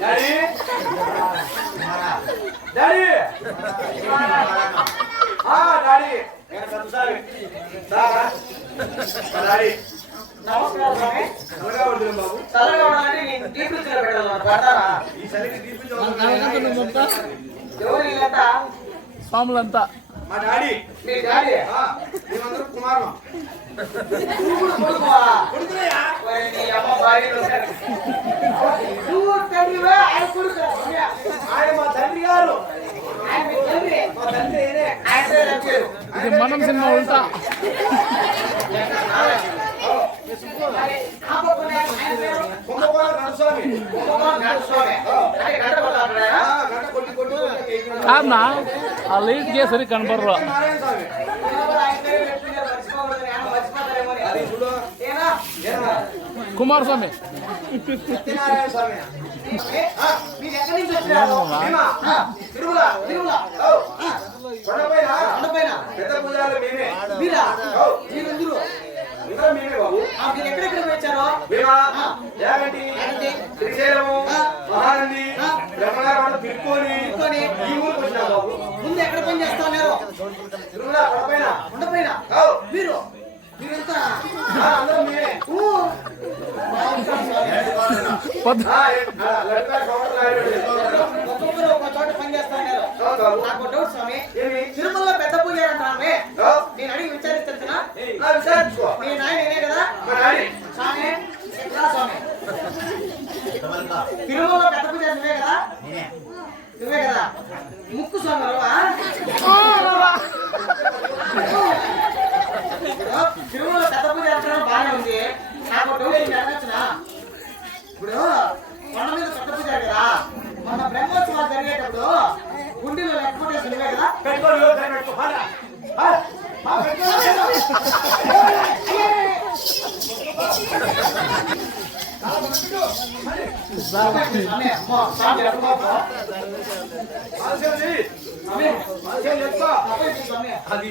Daddy daddy ఆ daddy సారా daddy స్వాములంతా. మా డాడీ. మీ డాడీ? ఆ, మేమందరం కుమారం నీ అమ్మ భార్యలు కొట్టి కొట్టి కొట్టి కేకులు. కాదనా ఆ లైట్ చేసరి కనపడరు నారాయణ స్వామి కుటుంబంలో ఆయన పేరు పెట్టుకునే మర్చిపోకూడదని ఆయన మర్చిపోతారేమో అని. అది చూడు ఏనా? ఏనా? కుమారస్వామి సత్యనారాయణ స్వామి పెద్ద పూజాలు మేమే. మీరా? ఔ. మీరందరూ అందరం మేమే బాబు. ఆ, మీరు? ఎక్కడెక్కడ వచ్చారో. యాగంటి. శ్రీశైలము. మహానంది ఈ ఊరికి వచ్చినా బాబు. ముందు ఎక్కడ పని చేస్తా ఉన్నారు? తిరుమల కొండపైన. మీరు? మీరంతా? ఆ, అందరం మేమే. ఊ, బాగుంటారు స్వామి. పొద్దు ఆ, ఏ- ఆ, లడ్డుగా కవర్ రాయబడి. ఒక్కొక్కరు ఒక్కో చోట పని చేస్తా ఉన్నారు అవును బాబు. నాకు డౌట్ స్వామి. తిరుమలలో పెద్ద పూజ అంటామే. నేను అడిగి విచారిస్తున్నా ఆ, విచారించుకో. మీ నాయన కదా? స్వామి స్వామి. తిరుమలలో. పెద్ద పూజ నువ్వే కదా? నువ్వే కదా? ముక్కు స్వామి నువ్వా? తిరుమలలో పెద్ద పూజ అంటారు బాగానే ఉంది నాకు డౌట్ ఏంటి అడగచ్చునా ఇప్పుడు కొండ మీద పెద్ద పూజ కదా మన బ్రహ్మోత్సవాలు జరిగేటప్పుడు గుండెలో లెక్క నువ్వే కదా పెట్టుకో నువ్వు దాన్ని పెట్టుకో పద. పద. పద, పెట్టుకో. స్వామి, అమ్మో, స్వామి, అమ్మో, పాలసేవది. స్వామి, పాలసేవ చేసుకో. తప్పైంది స్వామి. అది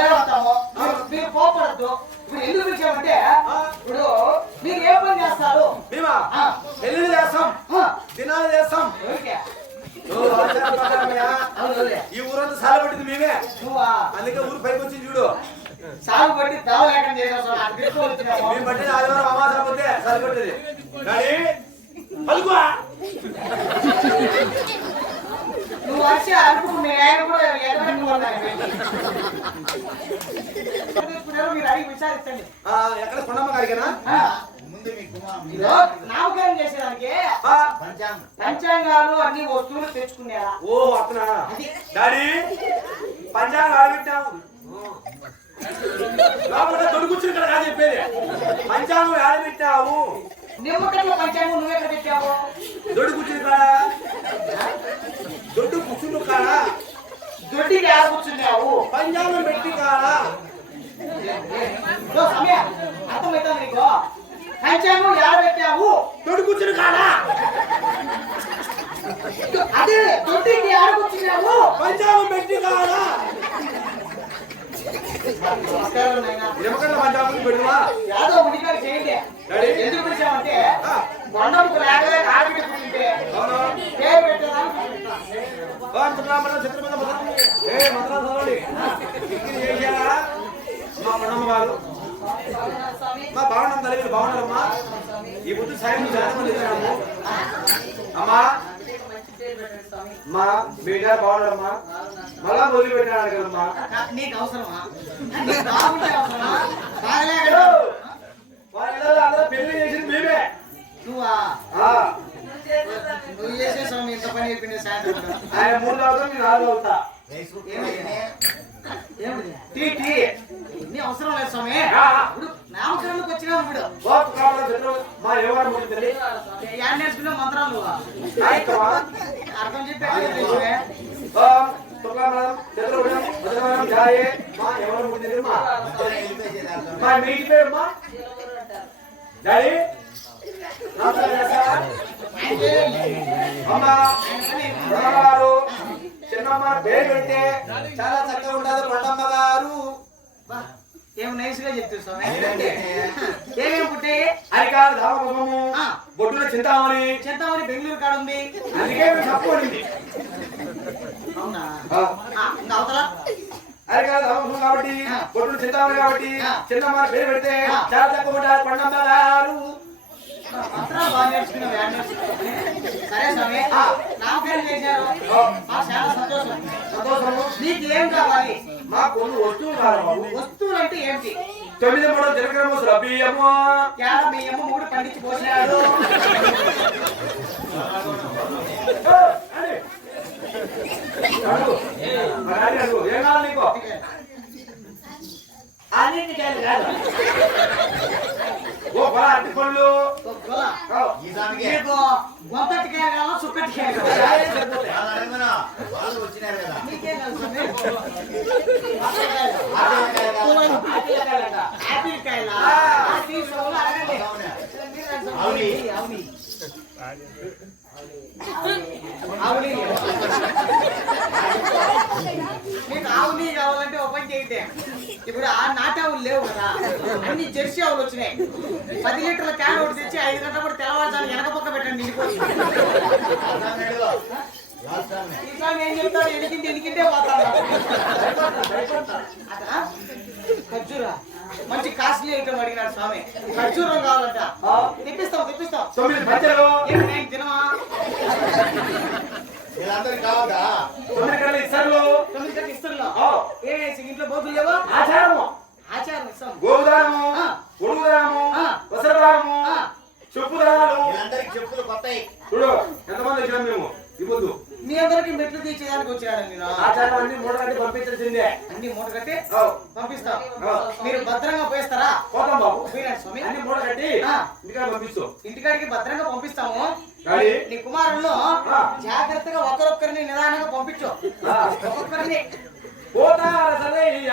మేమే నువ్వా? అందుకే ఊరు పైకి వచ్చింది చూడు. సాగు పట్టి దావ లేకుండా వచ్చినాము. మేము పట్టిన ఆదివారం అమాసం పోతే సరిపడుతుంది కానీ పలుకువా? నువ్వు వచ్చి అనుకు మీ ఆయన కూడా మీరు అడిగి విచారించండి ఆ, ఎక్కడ కొండమ్మ గారికేనా? నామకరణం చేసేదానికి పంచాంగాలు అన్ని వస్తువులు తెచ్చుకునేలా. ఓ అతనా? డాడీ పంజాబ్ ఆడబెట్టాము లోపల దొడుకుచ్చిన కాదు చెప్పేది. పంచాంగం ఆడబెట్టాము నిమ్మకంలో పంచాంగం నువ్వు ఎక్కడ తెచ్చావు అదే దొడ్డికి ఆడ కూర్చున్నావు పంజాబం పెట్టి నాయనా నిమ్మకల్ల పంజాబం పెడువా చేయండి. ఎందుకు పిలిచామంటే ఆడబిడ్డ పేరు పెట్టేదాన్ని. చిత్రపద. ఏ మంత్రాలు చదవండి? మా కొండమ్మ గారు. మా బాగున్నాం తల్లి మీరు బాగున్నారమ్మా ఈ బుద్ధి సాయం చాలా మంది అమ్మా మా బిడ్డ బాగున్నారమ్మా మళ్ళా మొదలు పెట్టాడు కదమ్మా నీకు అవసరమా? వాళ్ళ పెళ్ళి చేసింది మేమే. నువ్వా? నువ్వు చేసే స్వామి ఇంత పని చెప్పింది సాయంత్రం ఆయన మూడు అవుతా నేను నాలుగు అవుతా. అవసరం లేదు స్వామి. నామకరణకు వచ్చినావు ఇప్పుడు మా ఎవరు నేర్చుకున్న మంత్రాలు మా డాడీ? అమ్మ చిన్నమ్మ పేరు పెడితే చాలా చక్కగా గారు బా, ఏం నైస్గా చెప్తారు స్వామి ఏమేమి పుట్టి అరికాలు. బొడ్డుల చింతామణి. చింతామణి బెంగళూరు కాడ ఉంది. అందుకే పడింది అవునా? అవతల? అరికాలు దామకం కాబట్టి. బొడ్డుల చింతామణి కాబట్టి. చిన్నమ్మ పేరు పెడితే. చాలా చక్కగా ఉంటారు కొండమ్మ గారు మంత్రాలు బాగా నేర్చుకున్నావు. సరే స్వామి. నా పేరు చేశారు. మాకు చాలా సంతోషం. సంతోషము నీకు ఏం కావాలి? మా కొన్ని వస్తువులు కాదు బాబు. వస్తువులు అంటే ఏంటి? తొమ్మిది మూడు జీలకర్ర ముసురు బియ్యము కేవలం మీ అమ్మ మూడు పండించి పోసినాడు ఓ, అండి. అడుగు. మా డాడీ అడుగు. ఏం కావాలి నీకు అన్నింటికాయలు కాదు ఓ బా అట్టి పళ్ళు ఒక గొల. ఓ, నీకు గొంతటికాయ కావాలా చుక్కటికాయ స్వామి? ఆపిల్ కాయలా? ఆపిల్ కాయలా? ఆ, తీసుకోవాలి, అడగండి. మీరు రండి స్వామి. అవుని. అవుని. మీకు ఆవుని కావాలంటే ఓపెన్ చేయండి ఇప్పుడు ఆ నాటావులు ఆవులు లేవు కదా. అన్ని జెర్సీ ఆవులు వచ్చినాయి. పది లీటర్ల క్యాన్ ఒకటి తెచ్చి ఐదు గంటల కూడా తెల్లవారుజాము వెనక పక్క పెట్టండి నిండిపోతుంది ఇంకా నేను చెప్తాను ఎనికింటే ఎనికింటే పోతాను అదా? మంచి కాస్ట్లీ ఐటమ్ అడిగినాడు స్వామి. ఖర్జూరం కావాలంట. తెప్పిస్తాం తెప్పిస్తాం. తొమ్మిది తొమ్మిది కడలు ఇస్తారు తొమ్మిది ఇంట్లో బోతులు లేవా? ఆచారము. ఆచారం ఇస్తాం. గోదానము. ఉడుగుదానము చెప్పులు కొత్తాయి. చూడు ఎంతమంది వచ్చినాం మేము? ఇవ్వద్దు మీ అందరికి మెట్లు తీర్చేదానికి వచ్చినాడు నేను. ఆచారం అన్ని మూడు గంటలు పంపించాల్సిందే అన్ని మూట కట్టి పంపిస్తాం. మీరు భద్రంగా పోయిస్తారా? పోతాం బాబు. స్వామి. అన్ని మూడు కట్టి. ఇంటికాడ పంపిస్తూ. ఇంటికాడికి భద్రంగా పంపిస్తాము. నీ కుమారుల్లో. జాగ్రత్తగా ఒకరొక్కరిని నిదానంగా పంపించు. ఒక్కొక్కరిని పోతార సదయ్య